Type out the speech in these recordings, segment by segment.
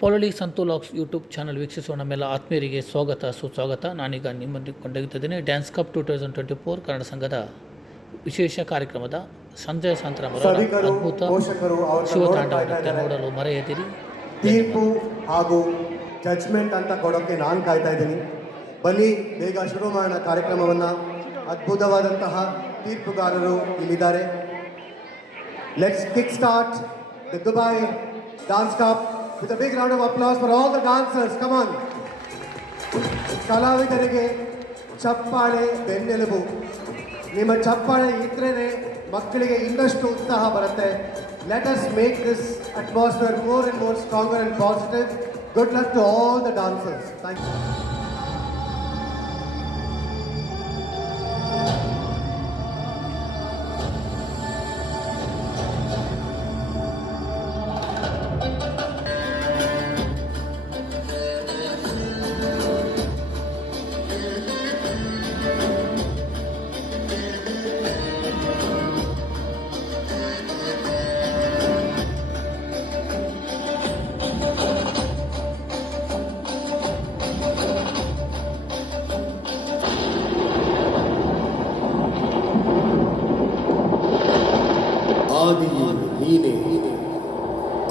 ಪೊಳಲಿ ಸಂತು ಲಾಕ್ಸ್ YouTube channel ವೀಕ್ಷಿಸೋಣ ನಮ್ಮೆಲ್ಲ ಆತ್ಮೀಯರಿಗೆ ಸ್ವಾಗತ ಸುಸ್ವಾಗತ. ನಾನೀಗ ನಿಮ್ಮನ್ನು ಕೊಂಡೊಯ್ಯುತ್ತಿದ್ದೇನೆ dance cup two thousand twenty four Kannada ಸಂಘದ ವಿಶೇಷ ಕಾರ್ಯಕ್ರಮದ ಸಂಜಯ ಸಂತರಮರ ಅದ್ಭುತ ಪೋಷಕರು ಅವ್ರನ್ನ ಶಿವತಾಂಡವ ನೋಡ್ತಾ ನೃತ್ಯ ಇದ್ದಾರೆ. ನೋಡಲು ಮರೆಯದಿರಿ. ತೀರ್ಪು ಹಾಗೂ ಜಡ್ಜ್ಮೆಂಟ್ ಅಂತ ಕೊಡೋಕ್ಕೆ ನಾನು ಕಾಯ್ತಾ ಇದ್ದೀನಿ. ಬನ್ನಿ ಬೇಗ ಶುರು ಮಾಡೋಣ ಕಾರ್ಯಕ್ರಮವನ್ನು ಅದ್ಭುತವಾದಂತಹ ತೀರ್ಪುಗಾರರು ಇಲ್ಲಿದ್ದಾರೆ. Let's kick start Dubai Dubai dance cup big round of of applause for the dancers. Come on. ಕಲಾವಿದರಿಗೆ ಚಪ್ಪಾಳೆ, ಬೆನ್ನೆಲುಬು ನಿಮ್ಮ ಚಪ್ಪಾಳೆ ಇದ್ರೇ ಮಕ್ಕಳಿಗೆ ಇನ್ನಷ್ಟು ಉತ್ಸಾಹ ಬರುತ್ತೆ let us make this atmosphere more and more stronger and positive good luck to all the dancers thank you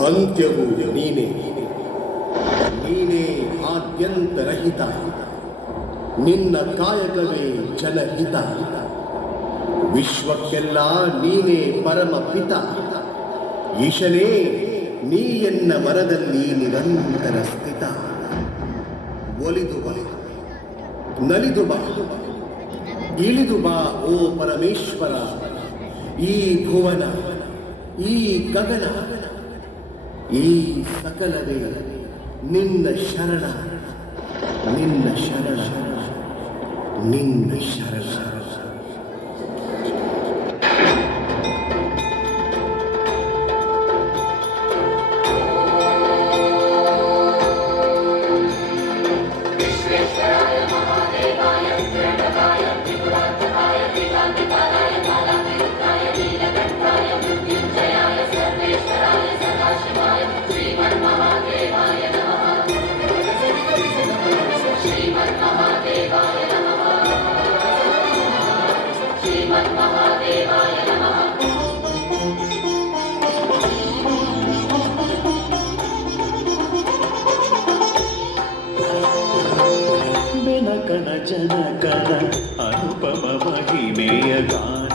ಅಂತ್ಯವು ನೀನೇ. ನೀನೇ ಆದ್ಯಂತರಹಿತ. ನಿನ್ನ ಕಾಯಕವೇ ಜನಹಿತ. ವಿಶ್ವಕ್ಕೆಲ್ಲ ನೀನೇ ಪರಮ ಪಿತ ಈಶನೇ ನೀ ಎನ್ನ ಮರದಲ್ಲಿ ನಿರಂತರ ಸ್ಥಿತ. ಒಲಿದು ಬಾ. ನಲಿದು ಬಾ. ಇಳಿದು ಬಾ, ಓ ಪರಮೇಶ್ವರ. ಈ ಭುವನ, ಈ ಗಗನ. ಈ ಸಕಲವೇ ನಿನ್ನ ಶರಣ ನಿನ್ನ ಶರಣ ನಿನ್ನ ಶರಣ. ಬೆನಕನ ಜನಕನ ಅನುಪಮ ಮಹಿಮೆಯ ಗಾನಾಮೃತ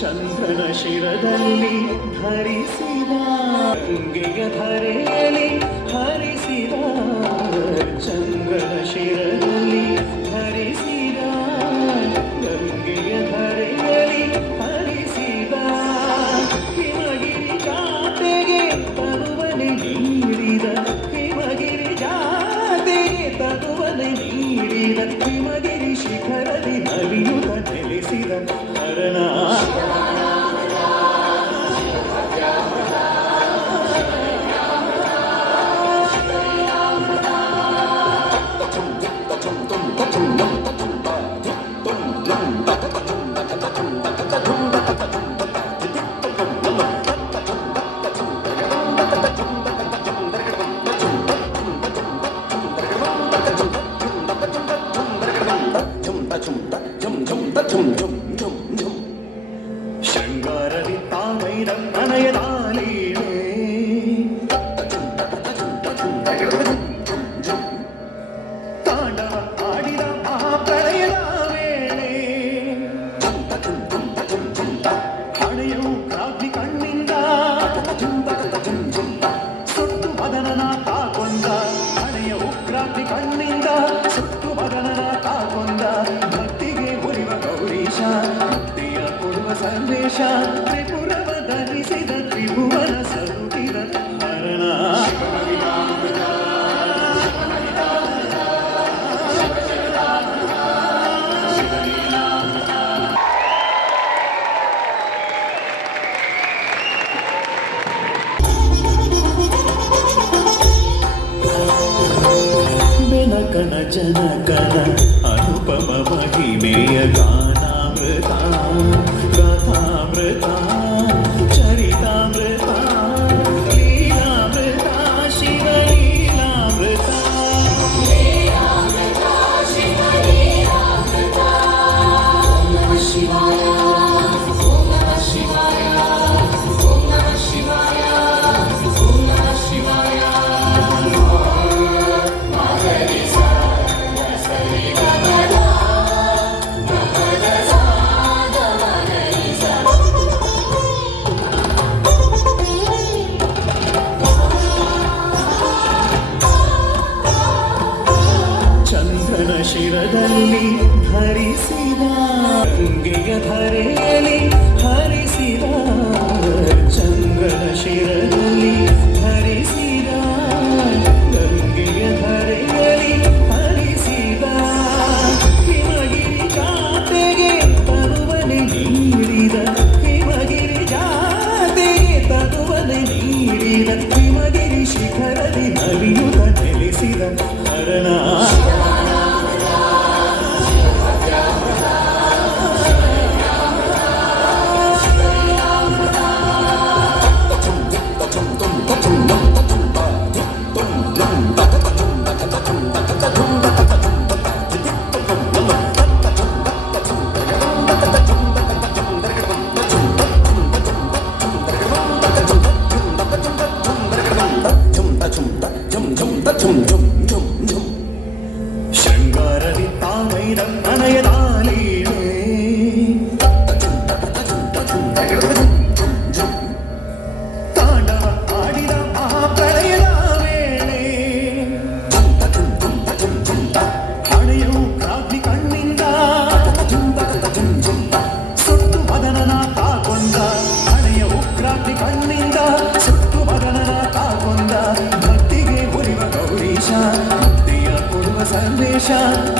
ಚಂದ್ರನ ಶಿರದಲ್ಲಿ ಧರಿಸಿದ ಗಂಗೆಯ ಧರೆಯಲ್ಲಿ ಹರಿಸಿದ ಚಂದನ ಶಿರದಲ್ಲಿ அங்காரவி தாமை நம் அணையதான் கண ஜன கண அனுபம மகிமேயகா passion